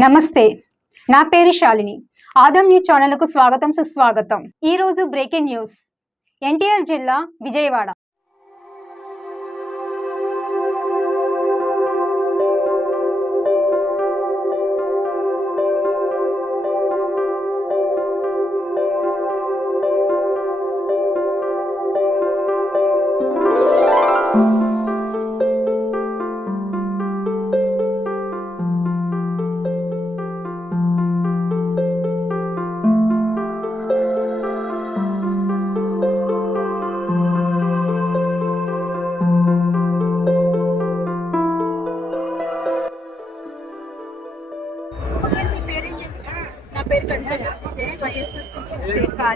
నమస్తే. నా పేరు శాలిని. ఆదం న్యూస్ ఛానల్కు స్వాగతం సుస్వాగతం. ఈరోజు బ్రేకింగ్ న్యూస్. ఎన్టీఆర్ జిల్లా విజయవాడ.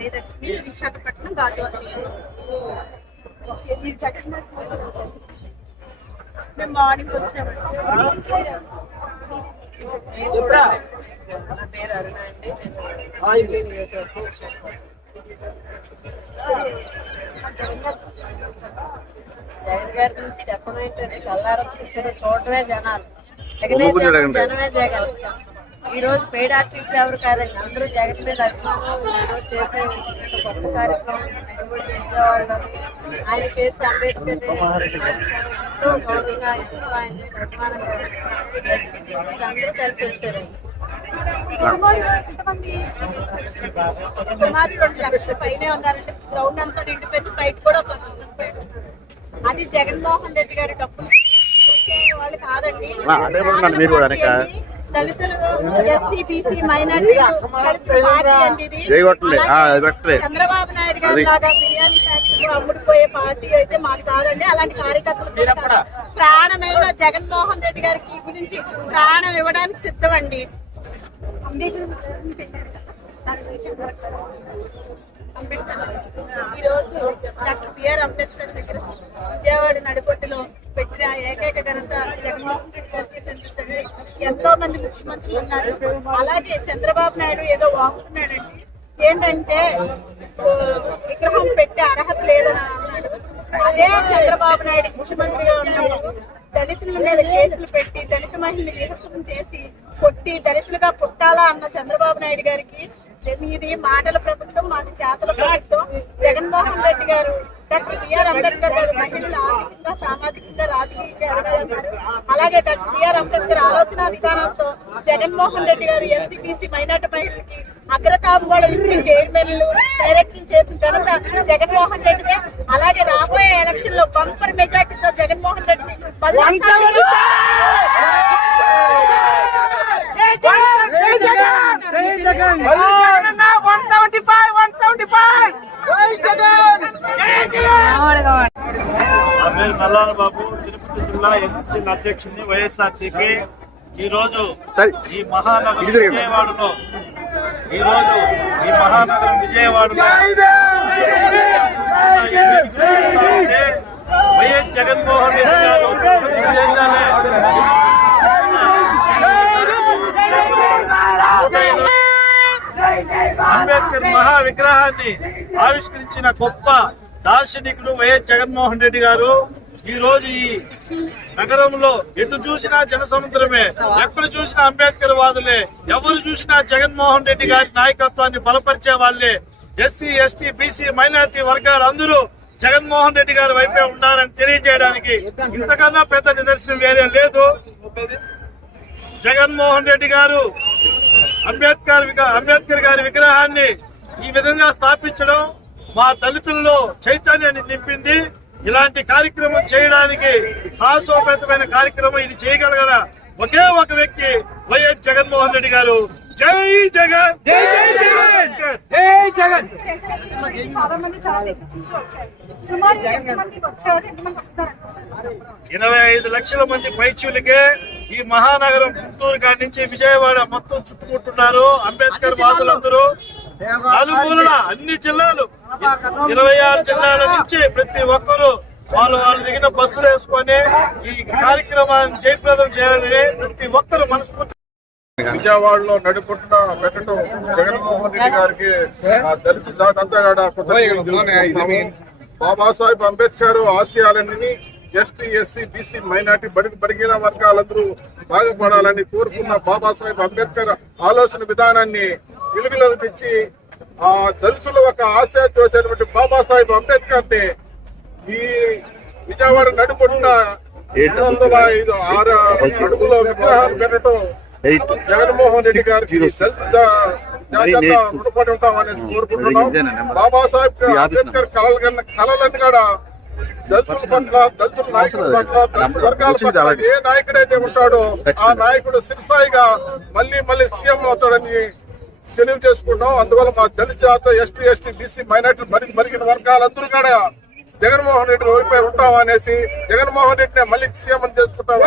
స్టేట్ కార్యదర్శి విశాఖపట్నం గాజువాక ఓకే మీరు జగన్ మేము మార్నింగ్ వచ్చాము చెప్పురా నా పేరు అరుణ అండి నేను నియోజకవర్గం వచ్చేస్తాను జగన్ గారి గురించి చెప్పడం ఏంటంటే కల్లారా చూసారో చూడటమే జనాలు జగనే జగన్ జనమే జగన్ ఈ రోజు పెయిడ్ ఆర్టిస్ట్ ఎవరు కాదండి. అందరూ జగన్ మీద అభిమానం. ఈ చేసే కొత్త కార్యక్రమం విజయవాడలో ఆయన చేసే అంబేద్కర్ ఎంతో గౌరవంగా ఎంతో ఆయన మీద అభిమానంగా ఎస్సీ అందరూ కలిసి వచ్చారండి సుమారు రెండు లక్షల పైనే ఉన్నారంటే గ్రౌండ్ అంతా నిండిపోయింది. బయట కూడా ఒక లక్ష అది జగన్మోహన్ రెడ్డి గారి డబ్బులు. వాళ్ళు కాదండి. దళితులు ఎస్సీ బీసీ మైనార్టీ పార్టీ అండి ఇది అలాగే. చంద్రబాబు నాయుడు గారి. లాగా బిర్యానీ ఫ్యాక్టరీలో అమ్ముడుపోయే పార్టీ అయితే మాది కాదండి. అలాంటి కార్యకర్తలు. ప్రాణమైన జగన్మోహన్ రెడ్డి గారికి గురించి ప్రాణం ఇవ్వడానికి సిద్ధమండి. అంబేద్కర్ ఈ రోజు డాక్టర్ బిఆర్ అంబేద్కర్ దగ్గర విజయవాడ నడిపొట్టులో పెట్టిన ఏకైక ఘనత జగన్మోహన్ రెడ్డి చెందుతుంది ఎంతో మంది ముఖ్యమంత్రులు ఉన్నారు. అలాగే చంద్రబాబు నాయుడు ఏదో వాగుతున్నాడండి. ఏంటంటే విగ్రహం పెట్టే అర్హత లేదని అన్నాడు అదే చంద్రబాబు నాయుడు ముఖ్యమంత్రిగా ఉన్నప్పుడు దళితుల మీద కేసులు పెట్టి దళిత మహిళని విహసనం చేసి కొట్టి దళితులుగా పుట్టాలా అన్న చంద్రబాబు నాయుడు గారికి మీది మాటల ప్రభుత్వం మాది చేతల ప్రభుత్వం జగన్మోహన్ రెడ్డి గారు డాక్టర్ బిఆర్ అంబేద్కర్ గారు మహిళలు ఆర్థికంగా సామాజికంగా రాజకీయంగా ఎదగాలన్నారు అలాగే డాక్టర్ బిఆర్ అంబేద్కర్ ఆలోచన విధానంతో జగన్మోహన్ రెడ్డి గారు ఎస్సీబీసీ మైనార్టీ మహిళలకి అగ్రతాంబూలం ఇచ్చి చైర్మన్లు డైరెక్టర్లు చేసిన ఘనత జగన్మోహన్ రెడ్డిదే. అలాగే రాబోయే ఎలక్షన్లో బంపర్ మెజార్టీతో జగన్మోహన్ రెడ్డిని మళ్ళీ మల్లాన బాబు తిరుపతి జిల్లా ఎస్ఎస్సీ అధ్యక్షుడిని వైఎస్ఆర్సీపీ ఈ రోజు సరే ఈ మహానగరం. విజయవాడలో ఈ రోజు ఈ మహానగరం విజయవాడలో వైఎస్ జగన్మోహన్ రెడ్డి గారు అంబేద్కర్ మహా విగ్రహాన్ని ఆవిష్కరించిన గొప్ప దార్శనికుడు వైఎస్ జగన్మోహన్ రెడ్డి గారు ఈ రోజు ఈ నగరంలో ఎటు చూసినా జనసముద్రమే ఎక్కడ చూసినా అంబేద్కర్ వాదులే ఎవరు చూసినా జగన్మోహన్ రెడ్డి గారి నాయకత్వాన్ని బలపరిచే వాళ్ళే. ఎస్సీ ఎస్టీ బీసీ మైనార్టీ వర్గాలు అందరూ జగన్మోహన్ రెడ్డి గారి వైపే ఉన్నారని తెలియజేయడానికి ఇంతకన్నా పెద్ద నిదర్శనం వేరే లేదు. జగన్మోహన్ రెడ్డి గారు అంబేద్కర్ అంబేద్కర్ గారి విగ్రహాన్ని ఈ విధంగా స్థాపించడం మా దళితుల్లో చైతన్యాన్ని నింపింది. ఇలాంటి కార్యక్రమం చేయడానికి సాహసోపేతమైన కార్యక్రమం ఇది చేయగలగల ఒకే ఒక వ్యక్తి వైఎస్ జగన్మోహన్ రెడ్డి గారు. జై జగన్! జై జై ఇరవై ఐదు లక్షల మంది పైచూలకే ఈ మహానగరం గుంటూరు కాడి నుంచి విజయవాడ మొత్తం చుట్టుకుంటున్నారు అంబేద్కర్ వాదులందరూ నలుమూలల అన్ని జిల్లాలు ఇరవై ఆరు జిల్లాల నుంచి ప్రతి ఒక్కరూ వాళ్ళు వాళ్ళు దిగిన బస్సులు వేసుకొని ఈ కార్యక్రమాన్ని జయప్రదం చేయాలని ప్రతి ఒక్కరు మనస్ఫూర్తి విజయవాడలో నడుపుట్టున పెట్టడం జగన్మోహన్ రెడ్డి గారికి దళిత జాతి అంతా. బాబాసాహెబ్ అంబేద్కర్ ఆశయాలన్నీ ఎస్టీ ఎస్సీ బీసీ మైనార్టీ బడుగు బడిగిన వర్గాలందరూ బాగుపడాలని కోరుకున్న బాబాసాహెబ్ అంబేద్కర్ ఆలోచన విధానాన్ని వెలుగులోకి తెచ్చి ఆ దళితుల ఒక ఆశాజ్యోతి బాబాసాహెబ్ అంబేద్కర్ని ఈ విజయవాడ నడుపున్న ఏడు వందల ఐదు ఆరు అడుగుల విగ్రహాలు పెట్టడం జగన్మోహన్ రెడ్డి గారికి రుణపడి ఉంటామని కోరుకుంటున్నాం. బాబాసాహెబ్ అంబేద్కర్ కలలు కన్న కలలన్నీ కూడా దళితుల పట్ల దళితుల నాయకుల పట్ల దళిత వర్గాల పట్ల ఏ నాయకుడైతే ఉంటాడో ఆ నాయకుడు సిరిసాయిగా మళ్ళీ మళ్ళీ సీఎం అవుతాడని తెలియజేసుకుంటాం అందువల్ల మా దళిత జాత ఎస్టీ ఎస్టీ బీసీ మైనార్టీ మరిగి మరిగిన వర్గాలందరూ కూడా జగన్మోహన్ రెడ్డి వైపై ఉంటాం అనేసి జగన్మోహన్ రెడ్డిని మళ్ళీ సీఎం చేసుకుంటాం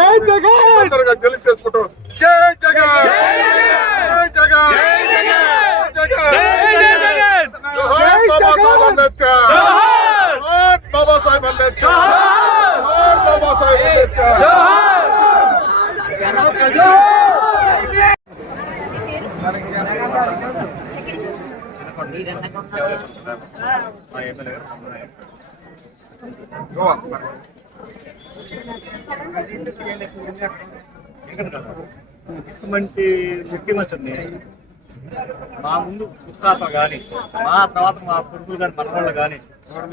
అందరుగా తెలియజేసుకుంటాం జై జగన్ జై జగన్ జోహార్ బాబాసాహెబ్ అంబేద్కర్ జోహార్ బాబాసాహెబ్ అంబేద్కర్ జోహార్ బాబాసాహెబ్ అంబేద్కర్ ఇటువంటి ముఖ్యమంత్రిని మా ముందు పుత్తాత గాని మా తర్వాత మా కొడుకులు గాని మనవాళ్ళు గాని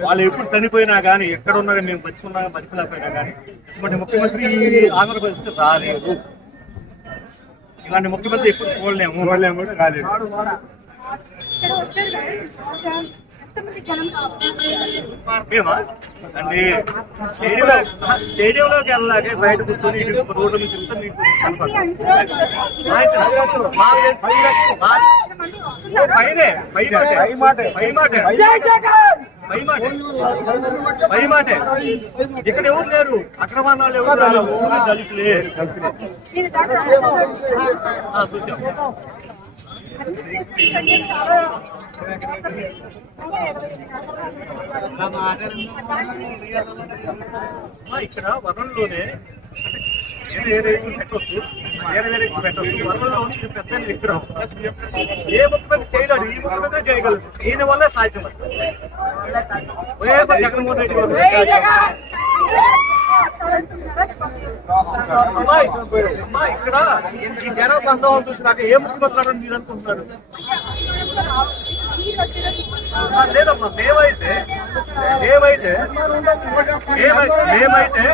వాళ్ళు ఎప్పుడు చనిపోయినా గాని ఎక్కడ ఉన్నా గానీ మేము బతుకున్నా బతికలేకపోయినా గాని ఇటువంటి ముఖ్యమంత్రి ఆంధ్రప్రదేశ్కి రాలేదు ఇలాంటి ముఖ్యమంత్రి ఎప్పుడు చూడలేము చూడలేము కూడా రాలేదు. మేమా? స్టేడియంలో స్టేడియంలోకి వెళ్ళాకే బయట కూర్చొని ఇటు రోడ్డు మీద తిరుగుతూ మీకు పైనే పై మాటే పై పై ఇక్కడ ఎవరు లేరు? అక్రమాలు ఎవరు ఊరు దళితులే. చూద్దాం ఇక్కడ వరంలోనే వేరే వేరే ఇల్లు పెట్టవచ్చు వేరే వేరే పెట్టవచ్చు వరంలో ఇది పెద్ద విగ్రహం ఏ ముఖ్యమంత్రి చేయలేడు ఈ ముఖ్యమంత్రి చేయగలదు. ఈయన వల్లే సాధ్యం. వైఎస్ఆర్ జగన్మోహన్ రెడ్డి గారు అమ్మా ఇక్కడ ఈ జన సందోహం చూసినాక ఏ ముఖ్యమంత్రి అని మీరు అనుకుంటున్నారు? లేదమ్మా మేమైతే మేమైతే మేమైతే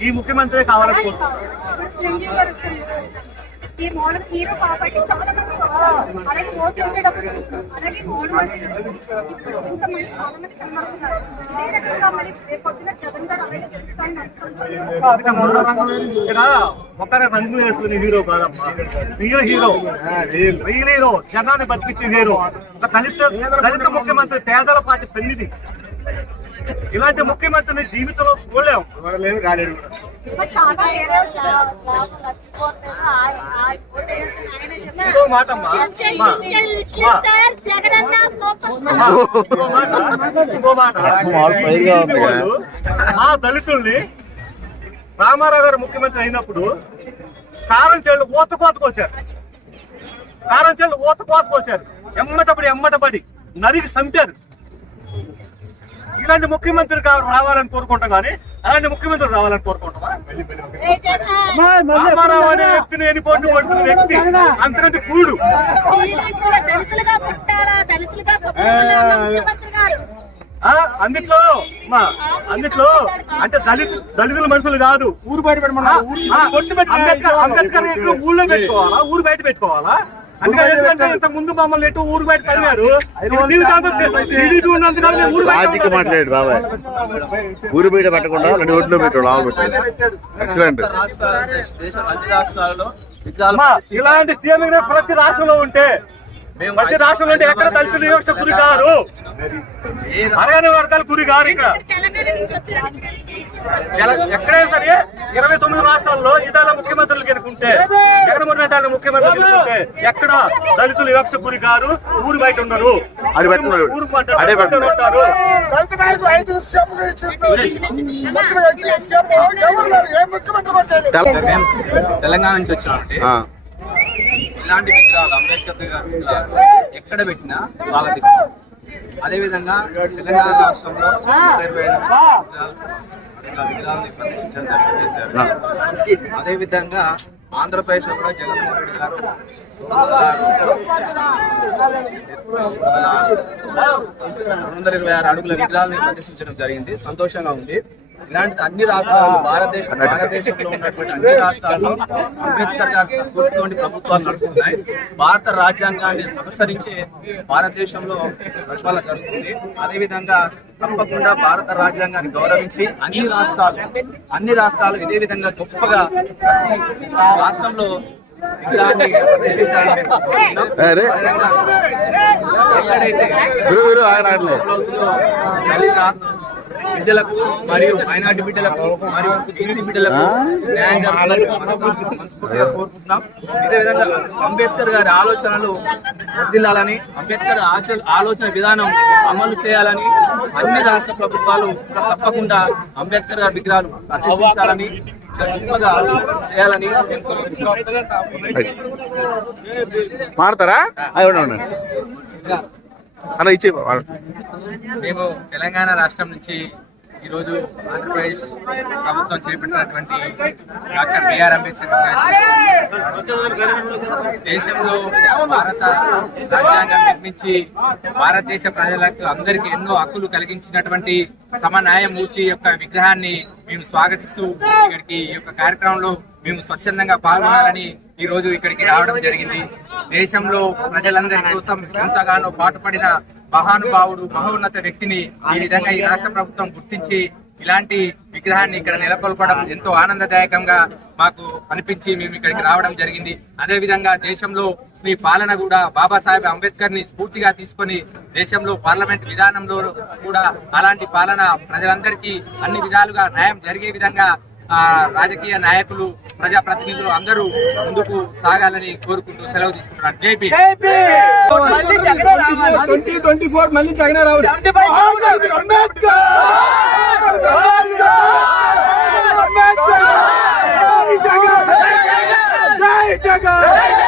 ఈ ముఖ్యమంత్రి కావాలనుకుంటున్నాం ఈ మోడల్ హీరో కాబట్టి చాలా మంది అలాగే ఓట్ చేసేటప్పుడు అలాగే మోడల్ ఇంతమంది చాలా మంది కనబడుతున్నారు. ఇదే రకంగా మరి రేపు పొద్దున జగన్ గారు అలాగే గెలుస్తామని అనుకుంటున్నారు ఇక్కడ ఒకరి రంగులు వేసుకునే హీరో కాదమ్మా రియల్ హీరో రియల్ హీరో జనాన్ని బతికించే హీరో ఒక దళిత దళిత ముఖ్యమంత్రి పేదల పార్టీ పెళ్ళిది. ఇలాంటి ముఖ్యమంత్రిని జీవితంలో చూడలేము. చూడలేదు మరి ఆ దళితుల్ని రామారావు గారు ముఖ్యమంత్రి అయినప్పుడు కారం చెల్లు ఊత కోతకొచ్చారు. కారం చెల్లు ఊత కోతకొచ్చారు. ఎమ్మటపడి ఎమ్మటపడి నరికి చంపారు. ఇలాంటి ముఖ్యమంత్రి రావాలని కోరుకుంటాం కానీ అలాంటి ముఖ్యమంత్రి రావాలని అనే వ్యక్తిని ఎన్నిపోటు పడుతున్న వ్యక్తి? అంతకంటే కూడు అందుట్లో మా అందుట్లో అంటే దళిత దళితుల మనుషులు కాదు. ఊరు బయట అంబేద్కర్ అంబేద్కర్ గారిని ఊళ్ళో పెట్టుకోవాలా? ఊరు బయట పెట్టుకోవాలా? ఎందుకంటే ఇంత ముందు మమ్మల్ని ఎటు ఊరు బయట మాట్లాడు బాబాయ్. ఊరు బయట పెట్టకుండా రెండు ఒడ్లో పెట్టాడు ఆవులు పెట్టాడు ఎక్సలెంట్ ఇలాంటి సీఎం ప్రతి రాష్ట్రంలో ఉంటే ప్రతి రాష్ట్రంలో ఎక్కడ దళితులు వివక్ష గురి కారు? అరగని వర్గాలు గురి కారు ఇక్కడ. ఎక్కడైనా సరే ఇరవై తొమ్మిది రాష్ట్రాల్లో ఇదాల ముఖ్యమంత్రులు గెలుకుంటే జగన్మోహన్ రెడ్డి వాళ్ళ ముఖ్యమంత్రులు గెలుకుంటే ఎక్కడ దళితులు వివక్ష గురి కారు? ఊరు బయట పెట్టున్నాడు. ఊరు మధ్య మధ్య ఉంటారు. తెలంగాణ నుంచి వచ్చినామంటే ఆ, ఇలాంటి విగ్రహాలు అంబేద్కర్ గారి విగ్రహాలు ఎక్కడ పెట్టినా స్వాగతిస్తాం. అదేవిధంగా తెలంగాణ రాష్ట్రంలో ఇరవై ఐదు ప్రదర్శించడం జరిగింది. అదే విధంగా ఆంధ్రప్రదేశ్లో కూడా జగన్మోహన్ రెడ్డి గారు రెండు వందల ఇరవై ఆరు అడుగుల విగ్రహాలను ప్రదర్శించడం జరిగింది. సంతోషంగా ఉంది. ఇలాంటి అన్ని రాష్ట్రాలు భారతదేశం భారతదేశంలో ఉన్నటువంటి అన్ని రాష్ట్రాల్లో అంబేద్కర్ గారి ప్రభుత్వాలు నడుస్తున్నాయి భారత రాజ్యాంగాన్ని అనుసరించి భారతదేశంలో పరిపాలన జరుగుతుంది. అదేవిధంగా తప్పకుండా భారత రాజ్యాంగాన్ని గౌరవించి అన్ని రాష్ట్రాలు అన్ని రాష్ట్రాలు ఇదే విధంగా గొప్పగా ప్రతి రాష్ట్రంలో ఎక్కడైతే దళిత బిడ్డలకు మరియు మైనార్టీ బిడ్డలకు మరియు బీసీ బిడ్డలకు న్యాయం జరగాలని మనస్ఫూర్తి- మనస్ఫూర్తిగా కోరుకుంటున్నాం. ఇదే విధంగా అంబేద్కర్ గారి ఆలోచనలు వర్దిల్లాలని అంబేద్కర్ ఆచ- ఆలోచన విధానం అమలు చేయాలని అన్ని రాష్ట్ర ప్రభుత్వాలు కూడా తప్పకుండా అంబేద్కర్ గారి విగ్రహాలు ప్రతిష్ఠించాలని గొప్పగా చేయాలని. మాడతారా ఉండండి అన్న ఇచ్చే మేము తెలంగాణ రాష్ట్రం నుంచి ఈరోజు ఆంధ్రప్రదేశ్ ప్రభుత్వం చేపట్టినటువంటి డాక్టర్ బిఆర్ అంబేద్కర్ గారి దేశంలో భారత రాజ్యాంగం నిర్మించి భారతదేశ ప్రజలకు అందరికీ ఎన్నో హక్కులు కలిగించినటువంటి సమన్యాయమూర్తి యొక్క విగ్రహాన్ని మేము స్వాగతిస్తూ ఇక్కడికి ఈ యొక్క కార్యక్రమంలో మేము స్వచ్ఛందంగా పాల్గొనాలని ఈ రోజు ఇక్కడికి రావడం జరిగింది. దేశంలో ప్రజలందరి కోసం ఎంతగానో పాటుపడిన మహానుభావుడు మహోన్నత వ్యక్తిని ఈ విధంగా ఈ రాష్ట్ర ప్రభుత్వం గుర్తించి ఇలాంటి విగ్రహాన్ని ఇక్కడ నెలకొల్పడం ఎంతో ఆనందదాయకంగా మాకు అనిపించి మేము ఇక్కడికి రావడం జరిగింది. అదే విధంగా దేశంలో మీ పాలన కూడా బాబాసాహెబ్ అంబేద్కర్ని స్ఫూర్తిగా తీసుకొని దేశంలో పార్లమెంట్ విధానంలో కూడా అలాంటి పాలన ప్రజలందరికీ అన్ని విధాలుగా న్యాయం జరిగే విధంగా ఆ రాజకీయ నాయకులు ప్రజాప్రతినిధులు అందరూ ముందుకు సాగాలని కోరుకుంటూ సెలవు తీసుకుంటున్నాను. జైపీ ట్వంటీ ట్వంటీ ఫోర్ మళ్ళీ జగన్ రావాలి. జై జగన్.